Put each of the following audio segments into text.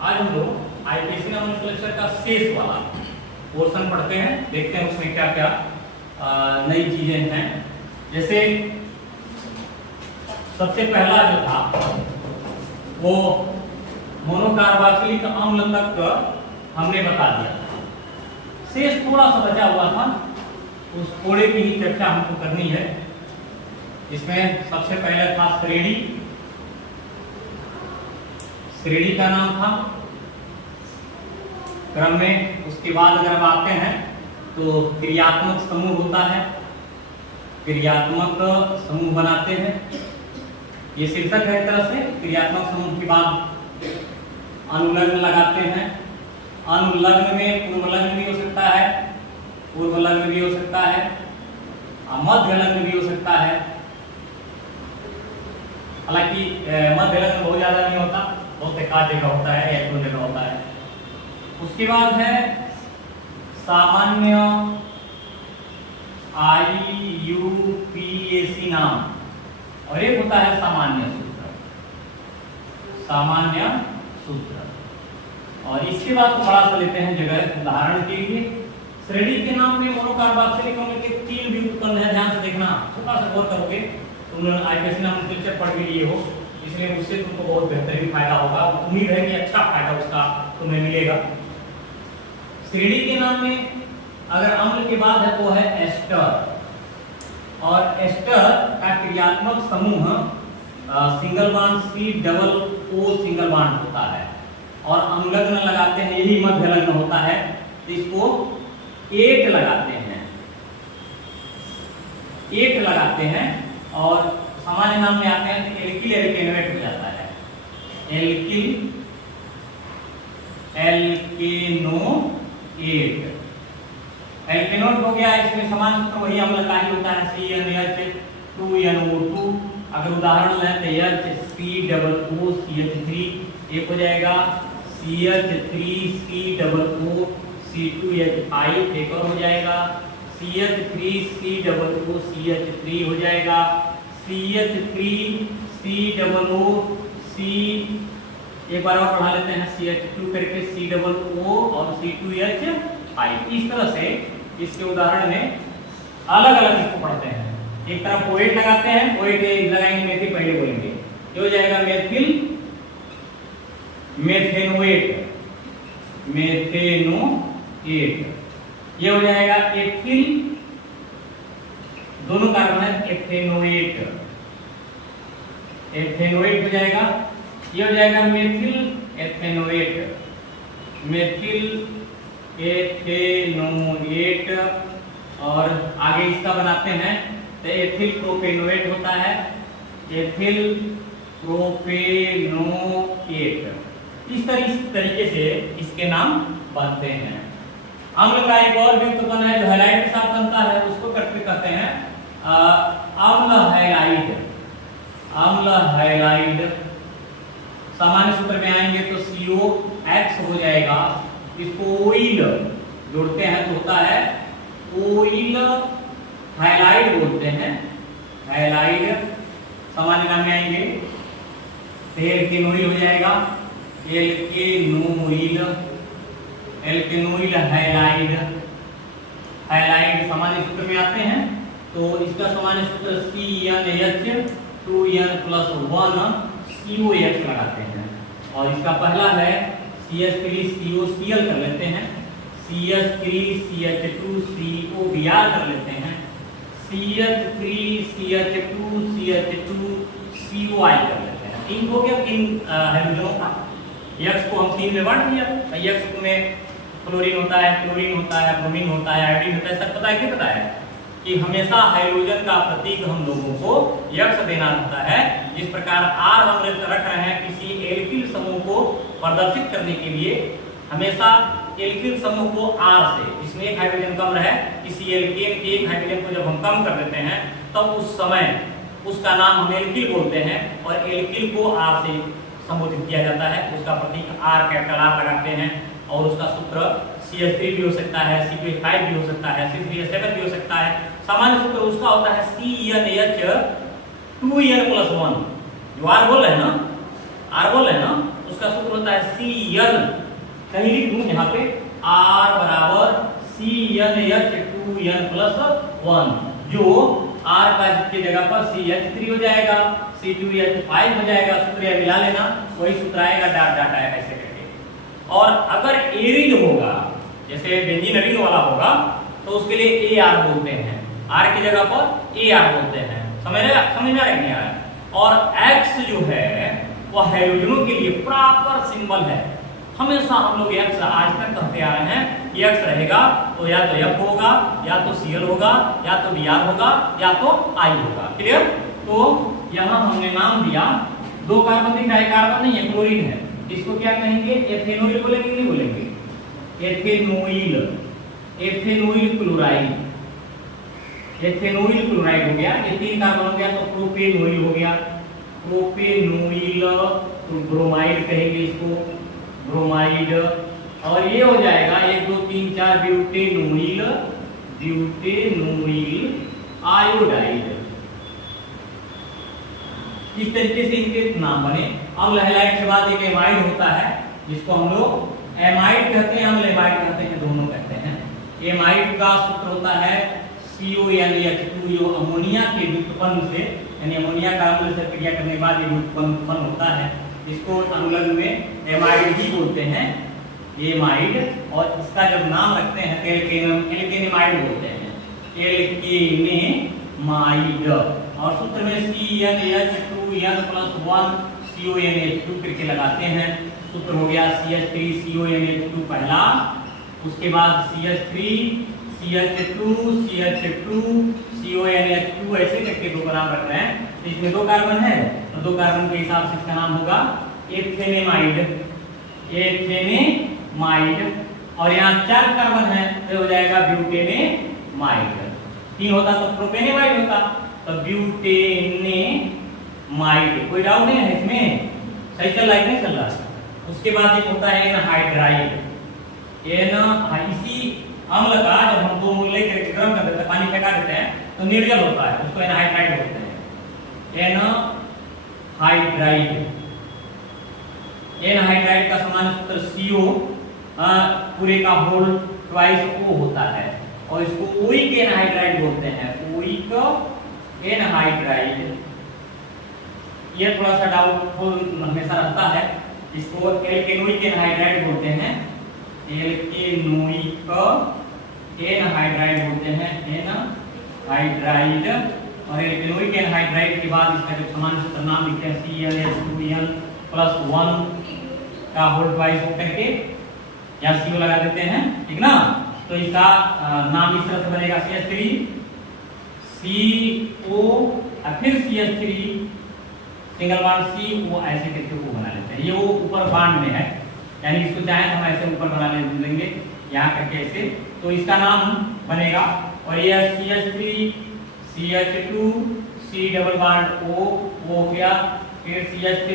आज हम लोग आईपीएससी नोमेनक्लेचर का शेष वाला पोर्शन पढ़ते हैं, देखते हैं उसमें क्या क्या नई चीजें हैं। जैसे सबसे पहला जो था वो मोनोकार्बोक्सिलिक अम्ल तक हमने बता दिया। शेष थोड़ा सा बचा हुआ था, उस थोड़े की ही चर्चा हमको करनी है। इसमें सबसे पहले था श्रेणी। श्रेणी का नाम था क्रम में। उसके बाद अगर हम आते हैं तो क्रियात्मक समूह होता है, क्रियात्मक समूह बनाते हैं। ये शीर्षक है एक तरह से। क्रियात्मक समूह के बाद अनुलग्न लगाते हैं। अनुलग्न में पूर्वलग्न भी हो सकता है, पूर्वलग्न भी हो सकता है, मध्य लग्न भी हो सकता है। हालांकि मध्य लग्न बहुत ज्यादा नहीं होता, बहुत एकाध जगह होता है, एक दो जगह होता है। उसके बाद है सामान्य IUPAC नाम, और एक होता है सामान्य सूत्र। सामान्य सूत्र। और इसके बाद थोड़ा सा लेते हैं जगह उदाहरण के लिए। श्रेणी के नाम में मोनोकार्बोक्सिलिक अम्ल के 3 व्युत्पन्न है, ध्यान से देखना। थोड़ा सा गौर करोगे तुम लोग आईपीएससी नोमेनक्लेचर पढ़ भी लिए हो, इसलिए उससे तुमको बहुत बेहतरीन फायदा होगा। उम्मीद है कि अच्छा फायदा उसका तुम्हें मिलेगा। श्रेणी के नाम में अगर अम्ल के बाद है तो है एस्टर, और एस्टर का क्रियात्मक समूह single bond C double O single bond होता है, और अम्लग्न लगाते हैं, यही मध्य लग्न होता है, तो इसको 8 लगाते हैं, 8 लगाते हैं। और सामान्य नाम में आते हैं तो एल्किल एल्केनोएट हो जाता है। एल्किल एल्केनोएट, एल्केनोएट हो गया। इसमें समान सूत्र वही अम्ल का ही होता है, CnH2NO2। अगर उदाहरण लें तो HCOOCH3, एक हो जाएगा CH3COOC2H5, एक और हो जाएगा CH3COOCH3 हो जाएगा, CH3COOC, एक बार और पढ़ा लेते हैं CH2 करके COO और C2H5। इस तरह से इसके उदाहरण में अलग अलग इसको पढ़ते हैं। एक तरफ OH लगाते हैं, OH लगाएंगे मेथिल, पहले बोलेंगे ये हो जाएगा मेथिल मेथेनोएट, मेथेनोएट। ये हो जाएगा एथिल, दोनों कार्बन है, एथेनोएट, एथेनोएट हो जाएगा। ये हो जाएगा मेथिल एथेनोएट, मेथिल एथेनोएट। और आगे इसका बनाते हैं तो एथिल प्रोपेनोएट होता है, एथिल प्रोपेनोएट। इस तरीके से इसके नाम बनते हैं। अम्ल का एक और व्युत्पन्न है जो हैलाइड के साथ बनता है, उसको कहते हैं अम्ल हैलाइड, अम्ल हैलाइड। सामान्य सूत्र में आएंगे तो COX हो जाएगा। इसको ओइल जोड़ते हैं तो होता है ओइल हैलाइड बोलते हैं, हैलाइड। सामान्य नाम में आएंगे तो एल्केनोइल हो जाएगा, एल्केनोइल, एल्केनोइल हैलाइड, हैलाइड। सामान्य सूत्र में आते हैं तो इसका सामान्य सूत्र CnH2n+1 COX लगाते हैं। और इसका पहला है CH3COCl कर लेते हैं, CH3CH2COBr कर लेते हैं, CH3CH2CH2COI कर लेते हैं। 3 हो गया, 3 हाइड्रोजनों का। X को हम 3 में बांट दिया। X में क्लोरीन होता है, क्लोरीन होता है, ब्रोमीन होता है, आयोडीन होता है। सब पता है कि पता है कि हमेशा हाइड्रोजन का प्रतीक हम लोगों को X देना होता है। जिस प्रकार R हम रख रहे हैं किसी एल्किल समूह को प्रदर्शित करने के लिए, हमेशा एल्किल समूह को R से, जिसमें एक हाइड्रोजन कम रहे, किसी एल्केन के एक हाइड्रोजन को जब हम कम कर देते हैं तब उस समय उसका नाम हम एल्किल बोलते हैं, और एल्किल को R से संबोधित किया जाता है। उसका प्रतीक R, कैपिटल R लगाते हैं। और उसका सूत्र CH3 भी हो सकता है, C2H5 भी हो सकता है, C3H7 भी हो सकता है। सामान्य सूत्र उसका होता है CnH2n+1। जो R बोल रहे हैं ना, R बोल रहे हैं ना, उसका सूत्र होता है CN, कहीं लिख दूं यहाँ पे R बराबर CnH2n + 1, जो R का की जगह पर CH3 हो जाएगा, C2H5 हो जाएगा, सूत्र मिला लेना, वही सूत्र आएगा, डॉट डॉट आएगा ऐसे करके। और अगर एरिन होगा, जैसे बेंजीन रिंग वाला होगा, तो उसके लिए AR बोलते हैं, R की जगह पर AR बोलते हैं, समझ में आ रहा है। और X जो है वह हैलोजनों के लिए प्रॉपर सिंबल है, हमेशा हम लोग X आज तक कहते आ रहे हैं, X रहेगा तो या तो F होगा, या तो Cl होगा, या तो Br होगा, या तो I होगा, क्लियर। तो यहाँ हमने नाम दिया, 2 कार्बन दिख रहा है, कार्बन नहीं है, क्लोरीन है, इसको क्या कहेंगे, एथेनॉइल बोलेंगे, नहीं बोलेंगे, एथेनॉइल, एथेनॉइल क्लोराइड, एथेनॉइल क्लोराइड हो गया, ये 3 कार्बन हो गया, तो प्रोपेनॉइल हो गया, प्रोपेनॉइल, तो ब्रोमाइड कहेंगे इसको, ब्रोमाइड। और ये हो जाएगा 1 2 3 4 ब्यूटेनॉइल, ब्यूटेनॉइल आयोडाइड। इस तरीके से इनके नाम बने। अम्ल हैलाइड के बाद एक एमाइड होता है, जिसको हम लोग एमाइड कहते हैं, अम्ल एमाइड कहते हैं, दोनों कहते हैं। एमाइड का सूत्र होता है CONH2, जो अमोनिया के व्युत्पन्न से, यानी अमोनिया का अम्ल से क्रिया करने के बाद ये व्युत्पन्न होता है, इसको अनुलग्न में एमाइड भी बोलते हैं, एमाइड। और इसका जब नाम रखते हैं एल्केनेमाइड बोलते हैं, एल्केनेमाइड। और सूत्र में CnH2n + 1 CONH2 करके लगाते हैं, सूत्र हो गया CH3 CONH2 पहला, उसके बाद CH3 CH2 CH2 CONH2, ऐसे करके 2 का नाम रख रहे हैं। इसमें 2 कार्बन है, तो 2 कार्बन के हिसाब से इसका नाम होगा एथेनेमाइड, एथेनेमाइड। और यहाँ 4 कार्बन है, तो हो जाएगा ब्यूटेनेमाइड। 3 होता तो प्रोपेनेमाइड होता, तो ब्यूटेनेमाइड। कोई डाउट नहीं है इसमें, सही चल रहा है नहीं चल रहा। उसके बाद एक होता है एनहाइड्राइड, इसी अम्ल का जब हम 2 मोल लेकर गर्म कर देते हैं, पानी फेंका देते हैं, तो निर्जल होता है, उसको एनहाइड्राइड बोलते हैं, एनहाइड्राइड। एनहाइड्राइड का समान सूत्र CO पूरे का होल ट्वाइस O होता है, और इसको ओइक एनहाइड्राइड बोलते हैं, ओइक एनहाइड्राइड। ये थोड़ा सा डाउटफुल हमेशा रहता है, इसको एल्केनोइक एनहाइड्राइड बोलते हैं, एल्केनोइक एनहाइड्राइड बोलते हैं, एनहाइड्राइड। और एल्केनोइक एनहाइड्राइड के बाद इसका जो समान सूत्र नाम लिखते हैं CnH2n + 1 का होल ट्वाइस करके या CO लगा देते हैं, ठीक ना। तो इसका नाम इस तरह से बनेगा CH3 CO फिर CH3 सिंगल बॉन्ड CO, ऐसे करके वो बना लेते हैं। ये वो ऊपर बॉन्ड में है, यानी इसको चाहे तो हम ऐसे ऊपर बना लेंगे, यहाँ करके ऐसे, तो इसका नाम बनेगा। और ये CH3 CH2 C double bond O हो गया, फिर CH3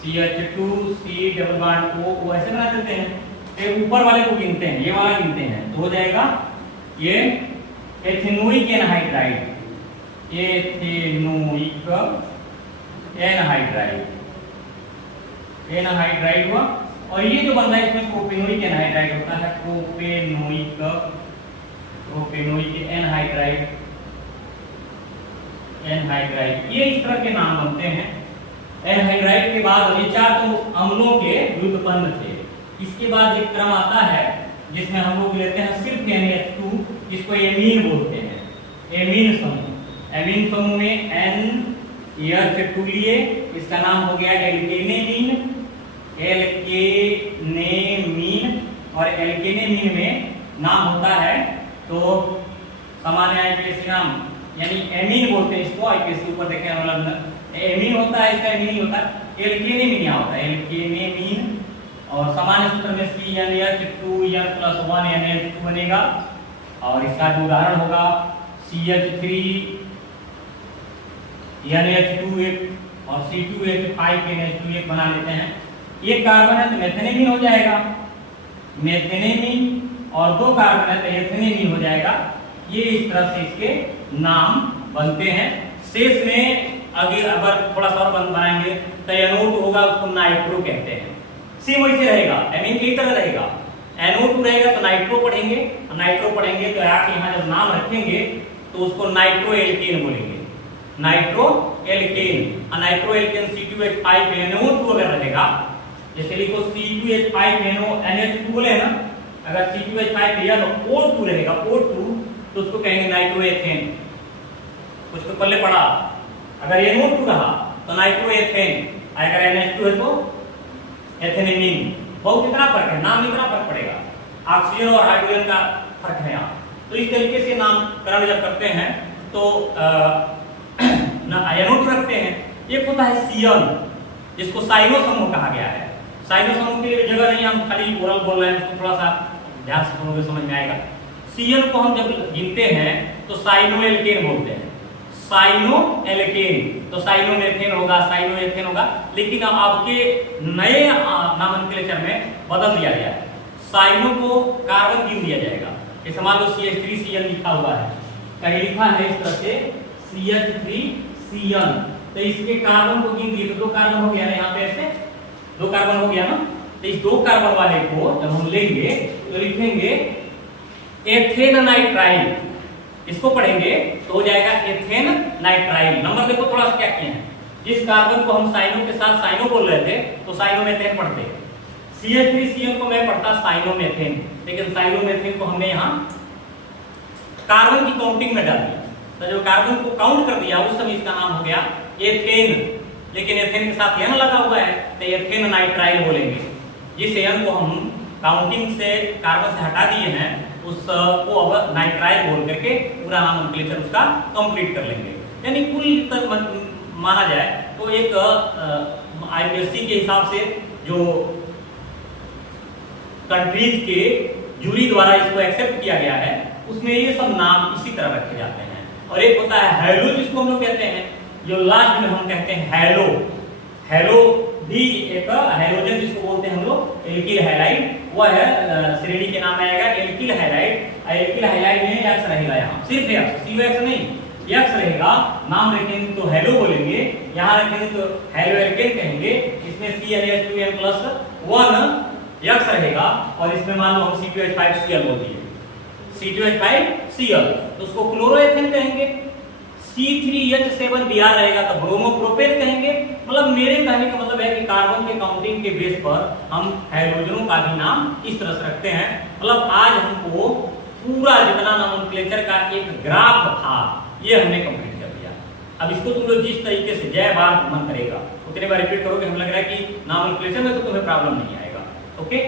CH2 C double bond O ऐसे बना देते हैं। फिर ऊपर वाले को गिनते हैं, ये वाला गिनते हैं, तो हो जाएगा ये ethanoic anhydride, ethanoic anhydride, anhydride हुआ। और ये जो बन रहा है इसमें प्रोपेनोइक एनहाइड्राइड होता है, प्रोपेनोइक, प्रोपेनोइक एनहाइड्राइड, एनहाइड्राइड। ये इस तरह के नाम बनते हैं। एनहाइड्राइड के बाद अभी 4 तो अम्लों के व्युत्पन्न थे। इसके बाद एक क्रम आता है जिसमें हम लोग लेते हैं सिर्फ NH2, जिसको एमीन बोलते हैं, एमीन समूह। एमीन समूह में NH2 लिए, इसका नाम हो गया एल्केनेमीन, एल्केनेमीन। और एल्केनेमीन में नाम होता है तो सामान्य आईपीएसी नाम, यानी एमीन बोलते हैं इसको, आईपीएसी ऊपर देखें मतलब एमीन होता है, इसका एमीन होता है, एल्केनेमीन यहाँ होता है, एल्केनेमीन। और सामान्य सूत्र में CnH2n + 1 NH2 बनेगा। और इसका जो उदाहरण होगा CH3 NH2 और C2H5 NH2 एक बना लेते हैं। एक कार्बन है तो मेथेनेमीन हो जाएगा, मेथेनेमीन, और 2 कार्बन है तो एथेनेमीन हो जाएगा। ये इस तरह से इसके नाम बनते हैं। शेष में अगर थोड़ा सा और बनाएंगे तो एनोड होगा, उसको नाइट्रो कहते हैं। सेम वैसे रहेगा, एमीन की तरह रहेगा। NO2 रहेगा तो नाइट्रो पढ़ेंगे, नाइट्रो पढ़ेंगे तो आके यहाँ जब नाम रखेंगे तो उसको नाइट्रो एल्केन बोलेंगे, nitro alkene. Nitro alkene C2H5NO2 अगर रहेगा, जैसे लिखो C2H5NO बोले ना, अगर C2H5 दिया तो O2 रहेगा, O2 तो उसको कहेंगे नाइट्रो एथेन। कुछ तो पहले पढ़ा, अगर NO2 रहा तो नाइट्रो एथेन, अगर NH2 है तो एथेनिन। बहुत इतना फर्क है, नाम इतना फर्क पड़ेगा, ऑक्सीजन और हाइड्रोजन का फर्क है यहाँ। तो इस तरीके से नामकरण जब करते हैं तो NO2 रखते हैं। एक होता है सियन, जिसको साइनो समूह कहा गया है। साइनो समूह के लिए जगह नहीं, हम खाली ओरल बोल रहे हैं, उसको थोड़ा सा ध्यान से सुनोगे समझ में आएगा। सियन को हम जब गिनते हैं तो साइनो एल्केन बोलते हैं, साइनो एल्केन, तो साइनो मेथेन होगा, साइनो एथेन होगा। लेकिन अब आपके नए नामनक्लेचर में बदल दिया गया है, साइनो को कार्बन गिन दिया जाएगा। जैसे मान लो CH3Cl लिखा हुआ है, कहीं लिखा है इस तरह से CH3Cl, तो इसके कार्बन को गिन दिए तो 2 कार्बन हो गया ना, यहाँ पे ऐसे 2 कार्बन हो गया ना। तो इस 2 कार्बन वाले को जब हम लेंगे तो लिखेंगे एथेन नाइट्राइल, इसको पढ़ेंगे तो हो जाएगा एथेन नाइट्राइल। नंबर देखो थोड़ा सा क्या किए हैं, जिस कार्बन को हम साइनो के साथ साइनो बोल रहे थे तो साइनो मेथेन पढ़ते, CH3Cl को मैं पढ़ता साइनो मेथेन, लेकिन साइनो मेथेन को हमने यहाँ कार्बन की काउंटिंग में डाल दिया। तो जो कार्बन को काउंट कर दिया उस समय इसका नाम हो गया एथेन, लेकिन एथेन के साथ एन लगा हुआ है तो एथेन नाइट्राइल बोलेंगे। जिस एन को हम काउंटिंग से कार्बन से हटा दिए हैं उसको अब नाइट्राइल बोल करके पूरा नॉमेनक्लेचर उसका कंप्लीट कर लेंगे। यानी कुल तक माना जाए तो एक IPSC के हिसाब से जो कंट्रीज के जूरी द्वारा इसको एक्सेप्ट किया गया है उसमें ये सब नाम इसी तरह रखे जाते हैं। और एक होता है हैलो, जिसको हम लोग कहते हैं, जो लास्ट में हम कहते हैं हैलो। हैलो भी एक हाइड्रोजन जिसको बोलते हैं हम लोग एल्किल हैलाइड, वह है श्रेणी के नाम में आएगा एल्किल हैलाइड। एल्किल हैलाइड में एक्स रहेगा, यहाँ सिर्फ एक्स, CO नहीं, एक्स रहेगा। नाम रखेंगे तो हेलो बोलेंगे, यहाँ रखेंगे तो हेलो एल्केन कहेंगे। इसमें CnH2n+1 एक्स रहेगा और इसमें मान लो हम C2H5Cl बोल दिए, C2H5Cl तो उसको क्लोरोएथेन कहेंगे। C3H7Br रहेगा तो ब्रोमोप्रोपेन कहेंगे। मतलब मेरे कहने का मतलब है कि कार्बन के काउंटिंग के बेस पर हम हाइड्रोजनों का भी नाम इस तरह से रखते हैं। मतलब आज हमको पूरा जितना नॉमेनक्लेचर का एक ग्राफ था ये हमने कंप्लीट कर दिया। अब इसको तुम लोग जिस तरीके से जय बार मन करेगा उतने बार रिपीट करोगे, हमें लग रहा है कि नॉमेनक्लेचर में तो तुम्हें प्रॉब्लम नहीं आएगा। ओके।